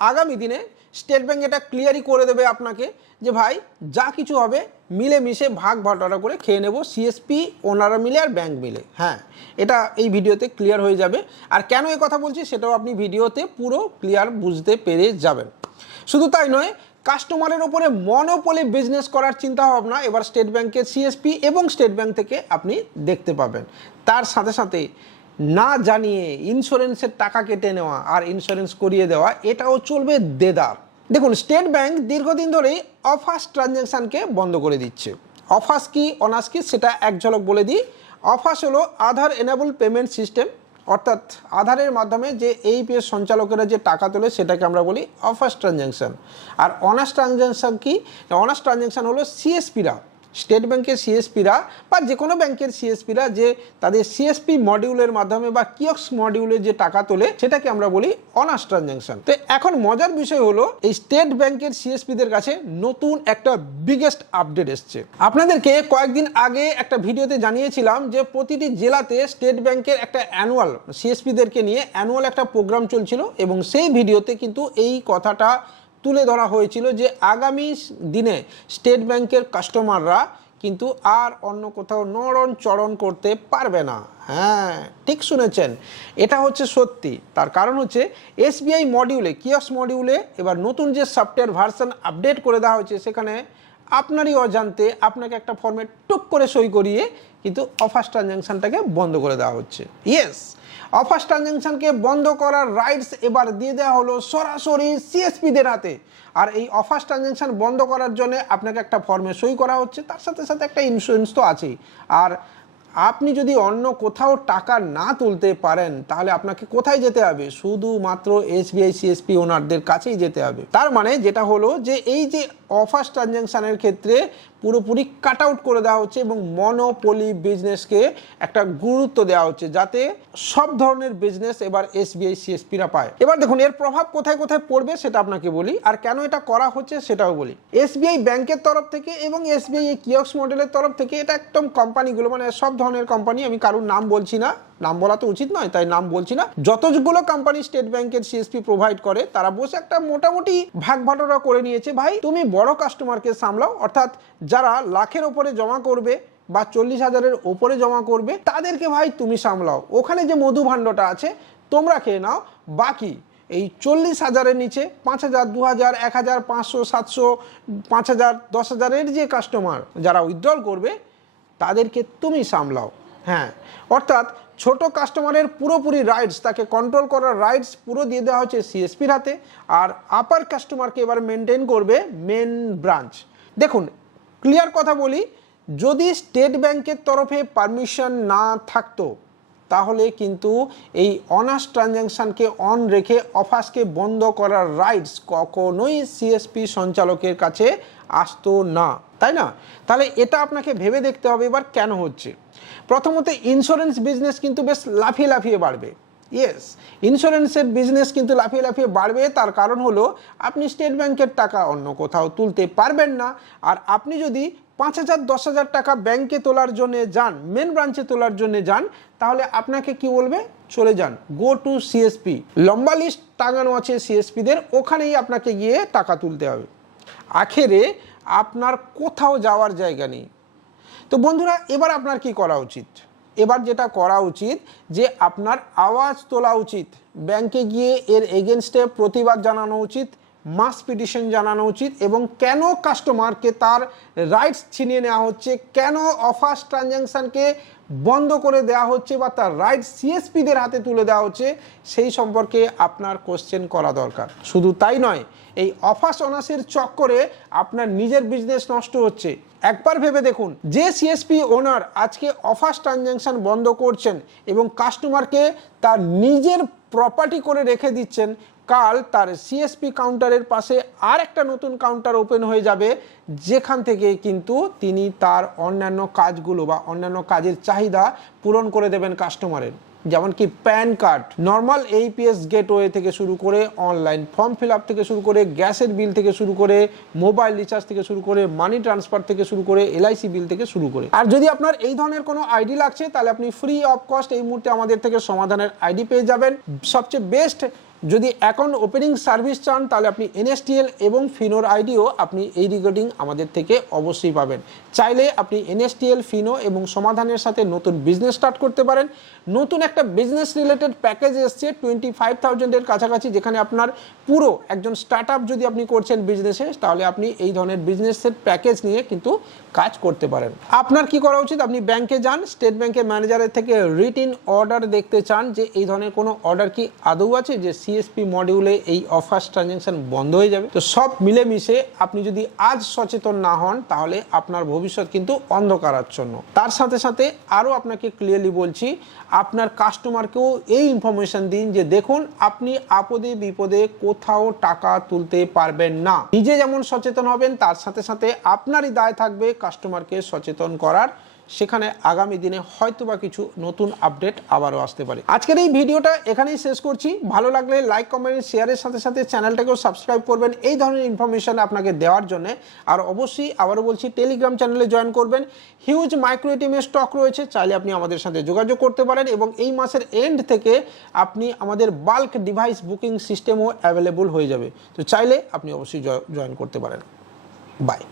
আগামী দিনে state bank এটা ক্লিয়ারই করে দেবে আপনাকে যে ভাই, যা কিছু হবে, মিলেমিশে ভাগ ভাটারা করে খেয়ে নেব সিএসপি ওনারা মিলে আর ব্যাংক মিলে। হ্যাঁ এটা এই ভিডিওতে ক্লিয়ার হয়ে যাবে। আর কেন এই কথা বলছি সেটাও আপনি ভিডিওতে পুরো ক্লিয়ার বুঝতে পেরে যাবেন। শুধু তাই নয় কাস্টমারের ওপরে মনোপলি বিজনেস করার চিন্তা ভাবনা এবার স্টেট ব্যাংকের সিএসপি এবং স্টেট ব্যাংক থেকে আপনি দেখতে পাবেন। তার সাথে সাথে না জানিয়ে ইন্স্যুরেন্সের টাকা কেটে নেওয়া আর ইন্স্যুরেন্স করিয়ে দেওয়া, এটাও চলবে দেদার। দেখুন, স্টেট ব্যাংক দীর্ঘদিন ধরেই অফাস ট্রানজ্যাকশানকে বন্ধ করে দিচ্ছে। অফাস কি, অনার্স কি, সেটা এক ঝলক বলে দিই। অফাস হলো আধার এনাবল পেমেন্ট সিস্টেম অর্থাৎ আধারের মাধ্যমে যে এই পি সঞ্চালকেরা যে টাকা তোলে, সেটাকে আমরা বলি অফার্স ট্রানজ্যাকশান। আর অনার্স ট্রানজ্যাকশান কি? অনার্স ট্রানজ্যাকশান হলো সিএসপিরা স্টেট ব্যাংকের সিএসপিরা বা যে কোনো ব্যাংকের সিএসপিরা যে তাদের সিএসপি মডিউলের মাধ্যমে বা কিয়ক্স মডিউলে যে টাকা তোলে, সেটাকে আমরা বলি অনার্স ট্রানজ্যাকশন। তো এখন মজার বিষয় হলো, এই স্টেট ব্যাংকের সিএসপিদের কাছে নতুন একটা বিগেস্ট আপডেট এসছে। আপনাদেরকে কয়েকদিন আগে একটা ভিডিওতে জানিয়েছিলাম যে প্রতিটি জেলাতে স্টেট ব্যাংকের একটা অ্যানুয়াল, সিএসপিদেরকে নিয়ে অ্যানুয়াল একটা প্রোগ্রাম চলছিল এবং সেই ভিডিওতে কিন্তু এই কথাটা তুলে ধরা হয়েছিল যে আগামী দিনে স্টেট ব্যাংকের কাস্টমাররা কিন্তু আর অন্য কোথাও নড়ন চরণ করতে পারবে না। হ্যাঁ ঠিক শুনেছেন। এটা হচ্ছে সত্যি। তার কারণ হচ্ছে এসবিআই মডিউলে কিয়স মডিউলে এবার নতুন যে সফটওয়্যার ভার্সন আপডেট করে দেওয়া হয়েছে, সেখানে আপনারই অজান্তে আপনাকে একটা ফর্মে টুক করে সই করিয়ে কিন্তু অফার্স ট্রানজ্যাকশানটাকে বন্ধ করে দেওয়া হচ্ছে। ইয়েস অফার্স ট্রানজ্যাকশানকে বন্ধ করার রাইটস এবার দিয়ে দেওয়া হলো সরাসরি সিএসপিদের হাতে। আর এই অফার্স ট্রানজ্যাকশান বন্ধ করার জন্য আপনাকে একটা ফর্মে সই করা হচ্ছে, তার সাথে সাথে একটা ইন্স্যুরেন্স তো আছেই। আর আপনি যদি অন্য কোথাও টাকা না তুলতে পারেন, তাহলে আপনাকে কোথায় যেতে হবে? শুধুমাত্র এসবিআই, সিএসপি ওনারদের কাছেই যেতে হবে। তার মানে যেটা হলো যে, এই যে অফার্স ট্রানজ্যাকশানের ক্ষেত্রে পুরোপুরি কাট আউট করে দেওয়া হচ্ছে এবং মনোপলি বিজনেসকে একটা গুরুত্ব দেওয়া হচ্ছে যাতে সব ধরনের বিজনেস এবার এসবিআই, সিএসপিরা পায়। এবার দেখুন, এর প্রভাব কোথায় কোথায় পড়বে সেটা আপনাকে বলি, আর কেন এটা করা হচ্ছে সেটাও বলি। এসবিআই ব্যাংকের তরফ থেকে এবং এসবিআই কিয়ক্স মডেলের তরফ থেকে এটা একদম কোম্পানিগুলো মানে সব ধরনের কোম্পানি আমি কারোর নাম বলছি না। নাম বলা তো উচিত নয়, তাই নাম বলছি না। যতগুলো কোম্পানি স্টেট ব্যাংকের সিএসপি প্রোভাইড করে, তারা বসে একটা মোটামুটি ভাগ ভাটোরা করে নিয়েছে, ভাই, তুমি বড় কাস্টমারকে সামলাও। অর্থাৎ যারা লাখের ওপরে জমা করবে বা চল্লিশ হাজারের ওপরে জমা করবে, তাদেরকে, ভাই, তুমি সামলাও। ওখানে যে মধু ভাণ্ডটা আছে, তোমরা খেয়ে নাও। বাকি এই চল্লিশ হাজারের নিচে পাঁচ হাজার, দু হাজার, এক হাজার, পাঁচশো, সাতশো, পাঁচ হাজার, দশ হাজারের যে কাস্টমার যারা উইথড্রল করবে তাদেরকে তুমি সামলাও। হ্যাঁ অর্থাৎ ছোট কাস্টমারের পুরোপুরি রাইটস তাকে কন্ট্রোল করার রাইটস পুরো দিয়ে দেওয়া হচ্ছে সিএসপির হাতে আর আপার কাস্টমারকে এবার মেনটেন করবে মেন ব্রাঞ্চ দেখুন ক্লিয়ার কথা বলি, যদি স্টেট ব্যাংকের তরফে পারমিশন না থাকতো তাহলে কিন্তু এই অনার্স ট্রানজ্যাকশানকে অন রেখে অফাসকে বন্ধ করার রাইটস কখনোই সিএসপি সঞ্চালকের কাছে আসতো না, তাই না? তাহলে এটা আপনাকে ভেবে দেখতে হবে এবার কেন হচ্ছে? প্রথমত ইন্স্যুরেন্স বিজনেস কিন্তু বেশ লাফিয়ে লাফিয়ে বাড়বে। ইয়েস ইন্স্যুরেন্সের বিজনেস কিন্তু লাফিয়ে লাফিয়ে বাড়বে, তার কারণ হলো আপনি স্টেট ব্যাংকের টাকা অন্য কোথাও তুলতে পারবেন না। আর আপনি যদি পাঁচ হাজার, দশ হাজার টাকা ব্যাংকে তোলার জন্য যান মেন ব্রাঞ্চে তোলার জন্য যান, তাহলে আপনাকে কি বলবে? চলে যান। গো টু সিএসপি লম্বা লিস্ট টাঙানো আছে সিএসপিদের ওখানেই আপনাকে গিয়ে টাকা তুলতে হবে। আখেরে আপনার কোথাও যাওয়ার জায়গা নেই। তো বন্ধুরা, এবার আপনার কি করা উচিত? এবার যেটা করা উচিত, যে আপনার আওয়াজ তোলা উচিত। ব্যাংকে গিয়ে এর এগেনস্টে প্রতিবাদ জানানো উচিত। মাস পিটিশন জানানো উচিত এবং কেন কাস্টমারকে তার রাইটস ছিনিয়ে নেওয়া হচ্ছে, কেন অফার্স ট্রানজ্যাকশানকে বন্ধ করে দেওয়া হচ্ছে বা তার রাইট সিএসপিদের হাতে তুলে দেওয়া হচ্ছে, সেই সম্পর্কে আপনার কোশ্চেন করা দরকার। শুধু তাই নয়, এই অফার্স অনার্সের চক্করে আপনার নিজের বিজনেস নষ্ট হচ্ছে। একবার ভেবে দেখুন, যে সিএসপি ওনার আজকে অফার্স ট্রানজ্যাকশান বন্ধ করছেন এবং কাস্টমারকে তার নিজের প্রপার্টি করে রেখে দিচ্ছেন কাল তার সিএসপি কাউন্টারের পাশে আর একটা নতুন কাউন্টার ওপেন হয়ে যাবে। যেখান থেকে কিন্তু তিনি তার অন্যান্য কাজগুলো বা অন্যান্য কাজের চাহিদা পূরণ করে দেবেন কাস্টমারের যেমন কি PAN card normal AEPS gateway থেকে শুরু করে অনলাইন ফর্ম ফিল আপ থেকে শুরু করে গ্যাসের বিল থেকে শুরু করে মোবাইল রিচার্জ থেকে শুরু করে মানি ট্রান্সফার থেকে শুরু করে এলআইসি বিল থেকে শুরু করে। আর যদি আপনার এই ধরনের কোনো আইডি লাগছে, তাহলে আপনি ফ্রি অফ কস্ট এই মুহূর্তে আমাদের থেকে সমাধানের আইডি পেয়ে যাবেন। সবচেয়ে বেস্ট যদি অ্যাকাউন্ট ওপেনিং সার্ভিস চান, তাহলে আপনি এনএসটিএল এবং ফিনোর আইডিও আপনি এই রিগার্ডিং আমাদের থেকে অবশ্যই পাবেন। চাইলে আপনি এনএসটিএল ফিনো এবং সমাধানের সাথে নতুন বিজনেস স্টার্ট করতে পারেন। নতুন একটা বিজনেস রিলেটেড প্যাকেজ এসছে টোয়েন্টি ফাইভ থাউজেন্ডের কাছাকাছি, যেখানে আপনার পুরো একজন স্টার্ট আপ যদি আপনি করছেন বিজনেসে তাহলে আপনি এই ধরনের বিজনেসের প্যাকেজ নিয়ে কিন্তু কাজ করতে পারেন। আপনার কি করা উচিত? আপনি ব্যাংকে যান স্টেট ব্যাংকের ম্যানেজারের থেকে রিটিন অর্ডার দেখতে চান যে এই ধরনের কোনো অর্ডার কি আদৌ আছে, যে সিএসপি মডিউলে এই অফার্স ট্রানজ্যাকশন বন্ধ হয়ে যাবে। তো সব মিলেমিশে আপনি যদি আজ সচেতন না হন, তাহলে আপনার ভবিষ্যৎ কিন্তু অন্ধকারাচ্ছন্ন। তার সাথে সাথে আরও আপনাকে ক্লিয়ারলি বলছি, আপনার কাস্টমারকেও এই ইনফরমেশন দিন যে দেখুন, আপনি আপদে বিপদে কোথাও টাকা তুলতে পারবেন না। নিজে যেমন সচেতন হবেন, তার সাথে সাথে আপনারই দায় থাকবে কাস্টমারকে সচেতন করার। সেখানে আগামী দিনে হয়তো বা কিছু নতুন আপডেট আবারও আসতে পারে। আজকের এই ভিডিওটা এখানেই শেষ করছি। ভালো লাগলে লাইক কমেন্ট শেয়ারের সাথে সাথে চ্যানেলটাকেও সাবস্ক্রাইব করবেন। এই ধরনের ইনফরমেশান আপনাকে দেওয়ার জন্য। আর অবশ্যই আবারও বলছি টেলিগ্রাম চ্যানেলে জয়েন করবেন। হিউজ মাইক্রো এটিএমের স্টক রয়েছে। চাইলে আপনি আমাদের সাথে যোগাযোগ করতে পারেন এবং এই মাসের এন্ড থেকে আপনি আমাদের বাল্ক ডিভাইস বুকিং সিস্টেমও অ্যাভেলেবল হয়ে যাবে। তো চাইলে আপনি অবশ্যই জয়েন করতে পারেন। বাই